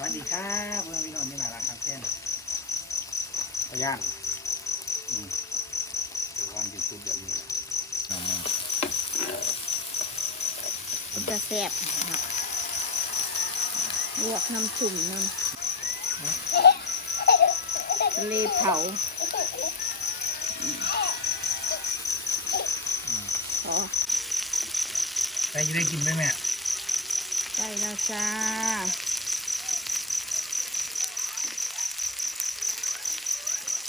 วัสดีครับเพื่อนพี่น้องที่น่ารักครับเพื่อนพยานอืมเดี๋ยววางยูทูบแบบนี้แหละอืมมันจะแซ่บครับลวกน้ำจุ่มน้ำทะเลเผาอืมอ๋อใครจะได้กินไหมแม่ใกล้แล้วจ้า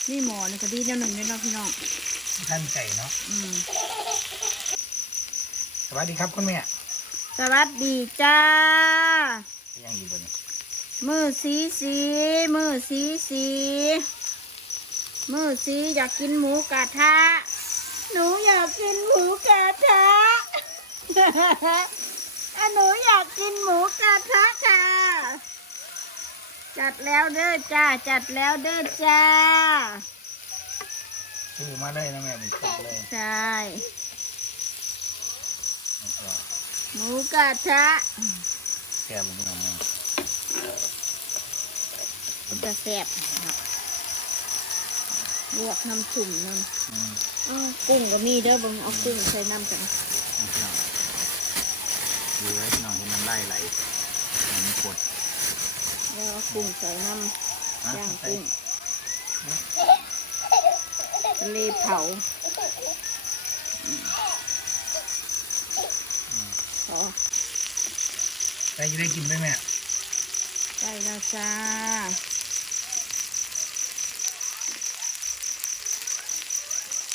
นี่หมอนี่ก็ดีแนวหนึ่งเลยเนาะพี่น้องท่านไก่เนาะอืมสวัสดีครับคุณแม่สวัสดีจ้า ยังอยู่บนนี้มือสีสี มือสีสี มือสีอยากกินหมูกระทะ หนูอยากกินหมูกระทะอะหนูอยากกินหมูกระทะค่ะ จัดแล้วเด้อจ้า จัดแล้วเด้อจ้า ซื้อมาเลยนะแม่เป็นชุดเลยใช่นี่ก็หมูกระทะแก้บนพี่น้องแม่มันจะแซ่บครับลวกน้ำจุ่มน้ำอืมอ้าวกุ้งก็มีเด้อเบังเอากุ้งใส่น้ำกัน นี่พี่น้องดูไว้พี่น้องเห็นมันไล่ไหลมันกด แล้วเอากุ้งใส่น้นะำย่างใส่กุ้งทะเลเผาอืมอ๋อใครจะได้กินไหมแม่ใกล้แล้วจ้า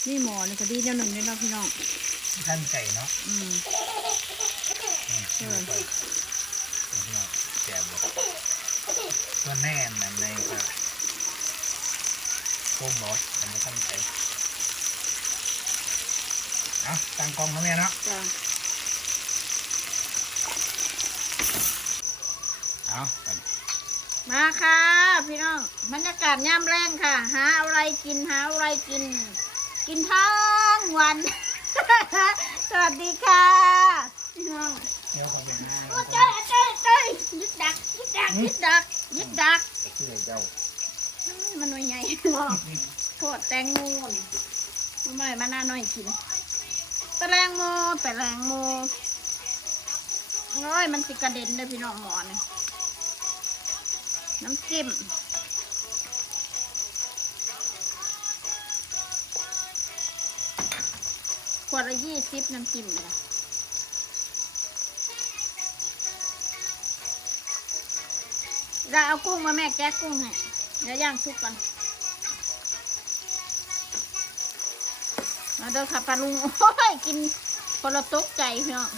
นี่หมอนี่ก็ดีแนวหนึ่งเลยเนาะพี่น้องท่านไก่เนาะ อืมอืมเออ ดูไปนี่พี่น้องแก้บน ก็แน่นนะในก็โค้งบอสแต่ไม่ท่านไก่เอาตั้งกล้องเขาแม่เนาะจ้าเอาไปมาค่ะ พี่น้องบรรยากาศย่ำแรงค่ะ หาอะไรกินหาอะไรกิน กินทั้งวัน สวัสดีค่ะพี่น้องเดี๋ยวเขาเป็นหน้าโอ้เจ้ยเจ้ยเจ้ยยึดดักยึดดักยึดดักื่อเจ้ามันหน่วยใหญ่เนาะโคตรแตงโมนมันไม่มาหน้าหน่อยกินแตงโมแตงโมโอ้ยมันสิกระเด็นเลยพี่น้องหมอนี่น้ำจิ้มขวดละยี่สิบน้ำจิ้มเลย เราเอากุ้งมาแม่แก้กุ้งให้เดี๋ยวย่างชุกกันมาเด้อค่ะปลาลุง โอ้ย กินคนละตกใจพี่น้อง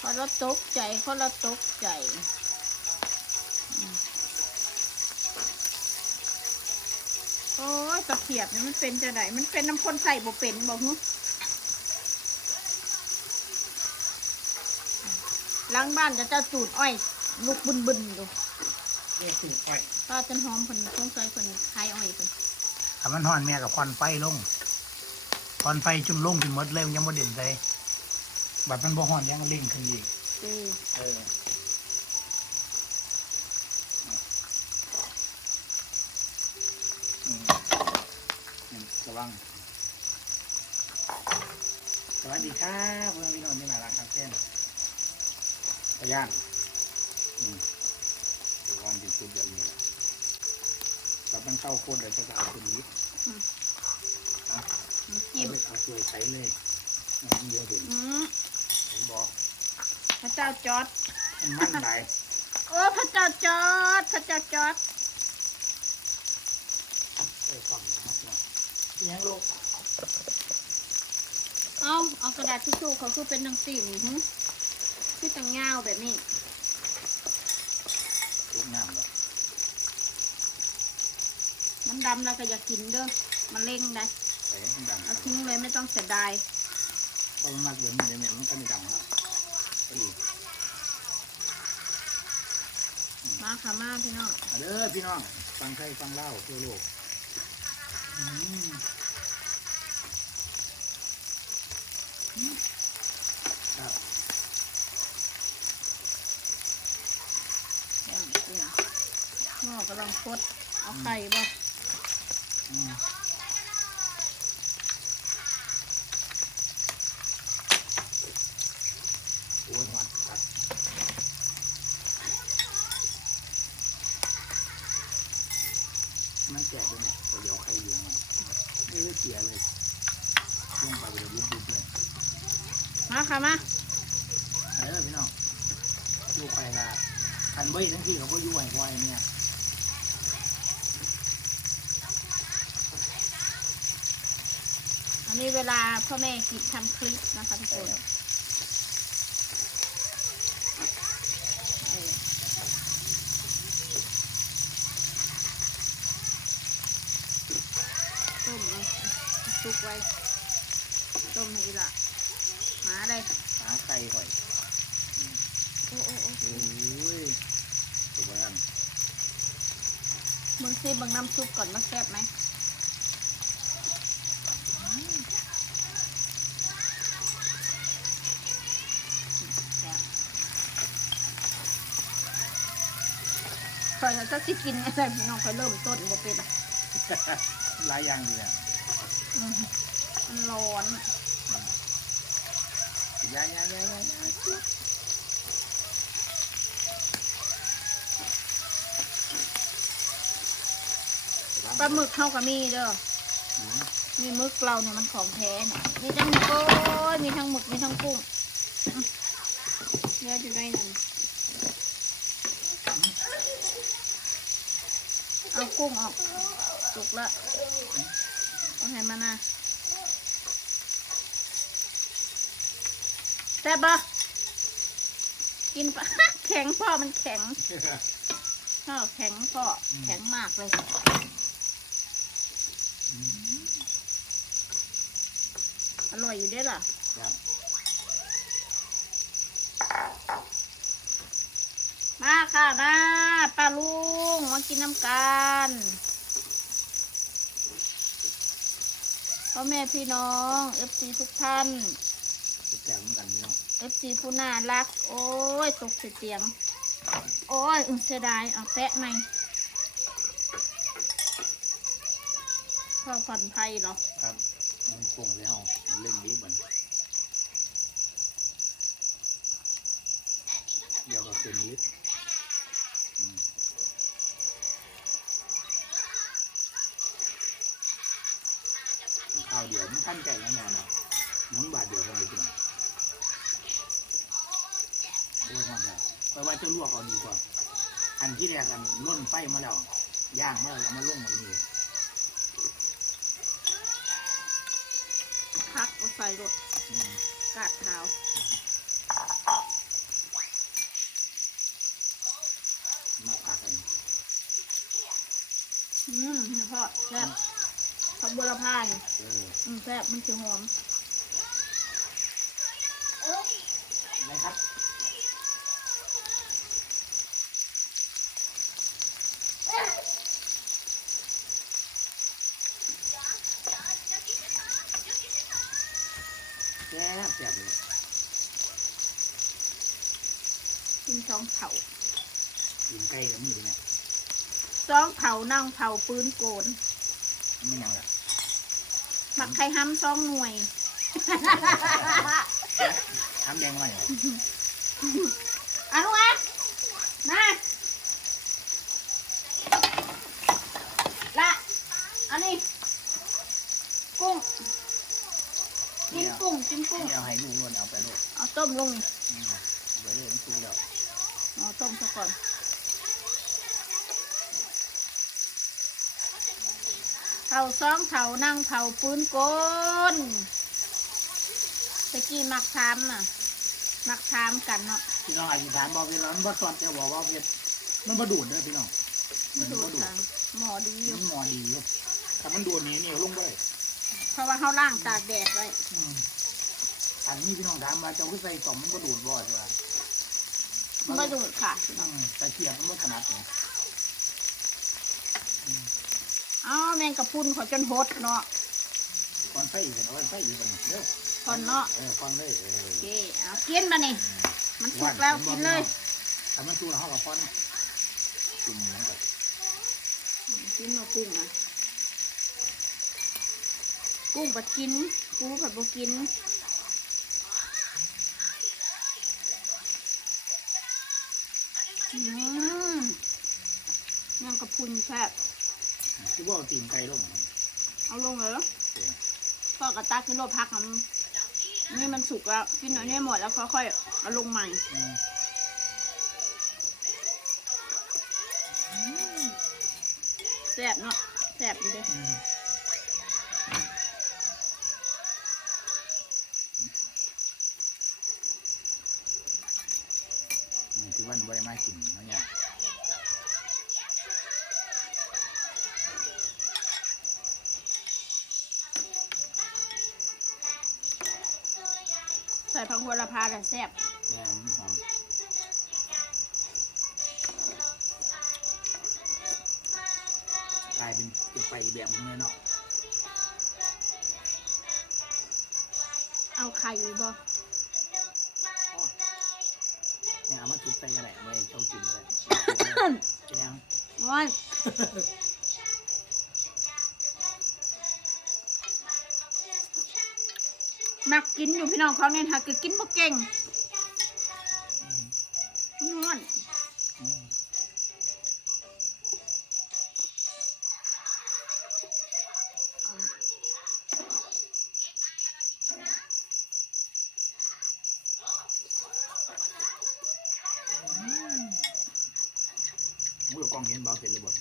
คนละตกใจคนละตกใจอืมโอ้ยตะเขียบนี่มันเป็นจะไหนมันเป็นน้ำคนใส่บ่เป็นบ่ฮึ หล้างบ้านจะเจ้าจูดอ้อย ลูกบึนบึนๆอยู่เรียกสูบไปป้าจนหอมเพิ่นสงสัยเพิ่นคายอ้อยเพิ่นถ้ามันห่อนแม่กับควันไฟลงควันไฟจุ่มลงจนหมดเลยมันยังไม่เด่นใจบัดมันบ่ห่อนยังเล่งขึ้นอีก เออเอออืมนี่ระวังสวัสดีครับเพื่อนพี่น้องที่น่ารักครับเพื่อน พยานอืมเดี๋ยววางยูทูบแบบนี้แหละบัดมันเข้าโคตรเลยจะเอาตัวนี้น้ำจิ้มเอาสวยใช้เลยน้ำเดียวเด่นอืมผมบอกพระเจ้าจอดมันมั่นไหลโอ้พระเจ้าจอดพระเจ้าจอดเออฝั่งนะครับเนี่ยเลี้ยงลูกเอาเอากระดาษทิชชู่เขาคือเป็นหนังสีนี่หึ คือตังยาวแบบนี้ลูกน้ำเลยมันดำแล้วก็อย่ากินเด้อมันเล่งได้ใส่ให้มันดำคเอารับทิ้งเลยไม่ต้องเสียดายเพราะมันมากเดี๋ยวมันเดี๋ยวเนี่ยมันก็ไม่ดำครับก็ดีมาค่ะมาพี่น้องเอาเด้อพี่น้องฟังไทยฟังเล่าวทั่วโลกอืมครับ นี่หม้อกำลังพดเอา ไข่บ่อืมโอ้ยหวานครับมันแกะด้วยเนี่ยตัวเดียวใครเลี้ยงมันไม่ได้เสียเลยลงไปเลยลุกๆเลยมาค่ะมาเออพี่น้องอยู่ไปละคันเบ้ยทั้งที่เขาก็อยู่ไหวไหวเนี่ย นนี้เวลาพ่อแม่กินทำคลิปนะคะทุกคนต้มเอาซุกไว้ ต้มให้อีละหาอะได้หาไข่หอย โอ้โอ้โอ้โอ้ยตัวบ้านมึงซิมึงน้ำซุปก่อนมาแซ่บไหม คอยจะสิกินอะไรพี่น้องคอยเริ่มต้นบ่เป็นอะหลายอย่างดีอะอืมมันร้อนยายายายายาจุ๊บปลาหมึกเข้ากับมีเด้อ อืมมีหมึกเราเนี่ยมันของแท้เนี่ยมีทั้งโอ้ยมีทั้งหมึกมีทั้งกุ้งอืมเนื้ออยู่ในนั้น เอากุ้งออกสุกละเอาให้มานะแซ่บปะกินปะ แข็งพ่อมันแข็งพ่อแข็งพ่อแข็งมากเลยอืมอร่อยอยู่เด้วยล่ะ ครับ มาค่ะมาป้าลุงมากินน้ำกันพ่อแม่พี่น้องเอฟซีทุกท่านจะแกะเหมือนกันพี่น้องเอฟซีผู้น่ารัก โอ้ยตกใส่เตียง โอ้ยอึเสียดายเอาแตะไหมพ่อผ่อนภัยเหรอครับมันโป่งแล้วมันเล่นดีมันเดี๋ยวก็เป็นยิดอืมข้าวเดียวมันขั้นใจแล้วแน่เนาะหมุนบาทเดียวกันเลยจริงโอ้ยหอมเลยเพราะว่าจะลวกเอาดีกว่า อันที่แรกอันล้นไฟมาแล้วย่างมาแล้วเอามาลงมันนี่พักเอาใส่รถอืมกาดขาวมาปากกัน อืมนี่พ่อแซ่บ ผักบัวละพานี่เอออืมแซ่บมันจะหอมอะไรครับแซ่บแซ่บเลยกินสองเผากินไก่กับมีดไหมสองเผานั่งเผาปืนโกน ไม่ยังหรอกหมักไข่ห้ำสองหน่วย ทำแดงมาเหรออะลูกอะมาละอันนี้ กุ้ง กินกุ้ง กินกุ้งไม่เอาให้ลูกล้วนเอาไปลูกเอาต้มลงนี่อืมเอาไปเลยมันสุกแล้ว เอาต้มซะก่อน เผาซองเผานั่งเผาปืนโกนตะกี้มักทามน่ะ มักทามกันเนาะพี่น้องอธิษฐานบอกเวลามันบ่สอนจะบอกว่าเผ็ดมันบ่ดูดเลยพี่น้องมาดูดค่ะหมอดีอยู่มันหมอดีอยู่ถ้ามันดูดนี่นี่ลงไปเลยเพราะว่าเขาล่างตากแดดไว้อืมอันนี้พี่น้องถามว่าเจ้าขึ้นใส่ต่อมมันบ่ดูดบ่ใช่ปะไม่ดูดค่ะ อืมแต่เกียบมันบ่ถนัดเนี่ย อ้าวแมงกะพรุนเขาจนหดเนาะคอนไฟอีกคอนไฟอีกบัดนเด้อทนเนาะเออคอนเลยเออโอเคเอากินมานี่มันสุกแล้วกินเลยถ้ามันสุกแล้วเฮากับคอนจุ่มมันก็กินมากุ้งอะกุ้งปัดกินปูผัดบกินอืมยังกระพุนแซ่บ คือว่าเอาตีนไก่ลงเอาลงเลยเหรอเออพ่อกระตักกินโลพักมันนี่มันสุกแล้ว กินหน่อยนี่หมดแล้วค่อยๆเอาลงใหม่อืมแซ่บเนาะแซ่บอยู่เด้อืมนี่คือวันบริมากินเนาะเนี่ย ส่ผักบัวละพาแต่แซ่บแม่มันหอมกลายเป็นเป็นไปอีกแบบนึงเลยเนาะเอาไข่บ่เนี่ยเอามาทุบใส่กระไรไว้เจ้ากินเลย แกง โอ้ย มักกินอยู่พี่น้องเขาเนี่ยหากกินบ่เก่งอืมนวลอืมโอ้ยกล้องเห็นเบาเสร็จเลยบ่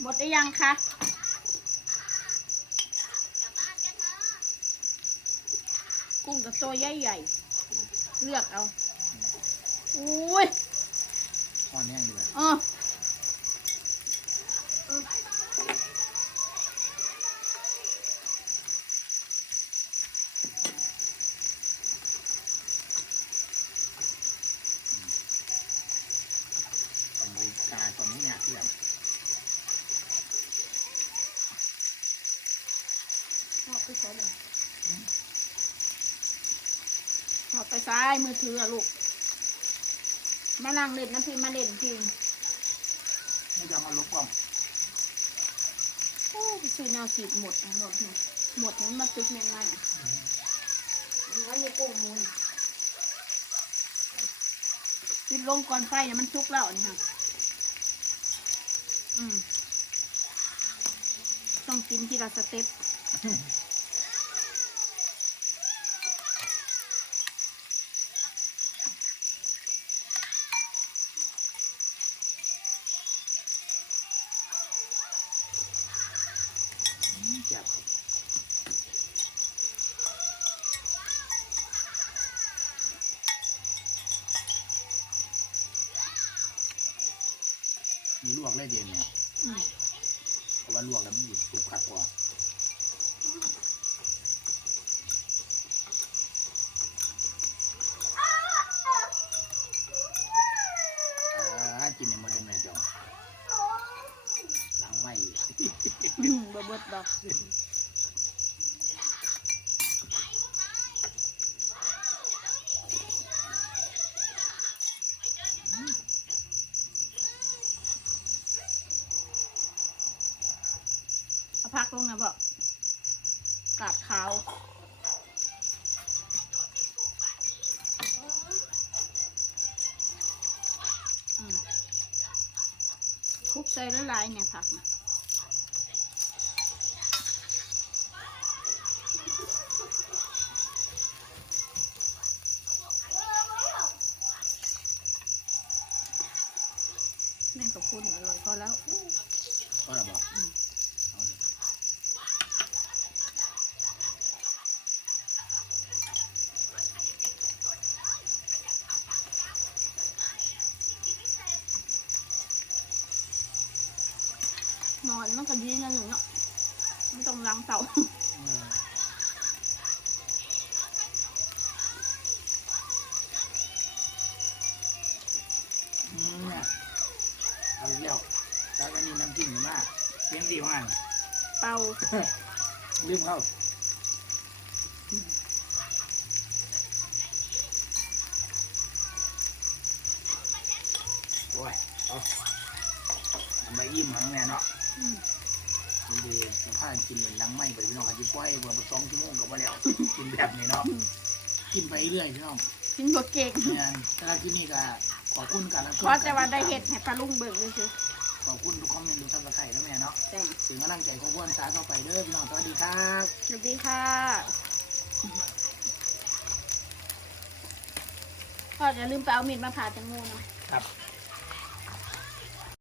หมดได้ยังคะ กับตัวใหญ่ๆเลือกเอาอุ้ยทอดแห้งเลยเออ ตอนนี้กาตอนนี้เนี่ยเที่ยง เอาไปใส่เลยเอาไปซ้ายมือถืออะลูก มานั่งเล่นนะพี่มาเล่นจริงไม่จะมาลบกล้องโอ้ไปซื้อแนวสีดหมดนะหมดหมดหมดนั้นมาตึกแมงไม้อะมันไว้ในโป้งมูลปิดลงก่อนไฟเนี่ยมันชุกแล้วนี่ค่ะอืมต้องกินทีละสเต็ป แอืม อนมันก็ดีนะหนูเนาะไม่ต้องล้างเตาเอาเดียวแล้วก็นี่น้ำจิ้มมากเสียงดีวันเป่าลืมเข้าโอ้ยเอาไปยิ้มเหมือนแม่เนาะ กินเลยหลังไม่ไปพี่น้องกันที่ปล่อยเมื่อสองชั่วโมงก็บ่แล้วกินแบบนี้เนาะกินไปเรื่อยพี่น้องกินบ่เก่งเนี่ยแต่ละที่นี่ก็ขอบคุณการรับชมเพราะจะว่าได้เห็ดให้ปลาลุงเบิ่งเลยคือขอบคุณทุกคอมเมนต์ทุกทักทายนะแม่เนาะแต่งถึงกำลังใจของวันสาต่อไปเด้อพี่น้องสวัสดีครับสวัสดีค่ะพ่อจะลืมไปเอามีดมาผ่าแตงโมเนาะครับ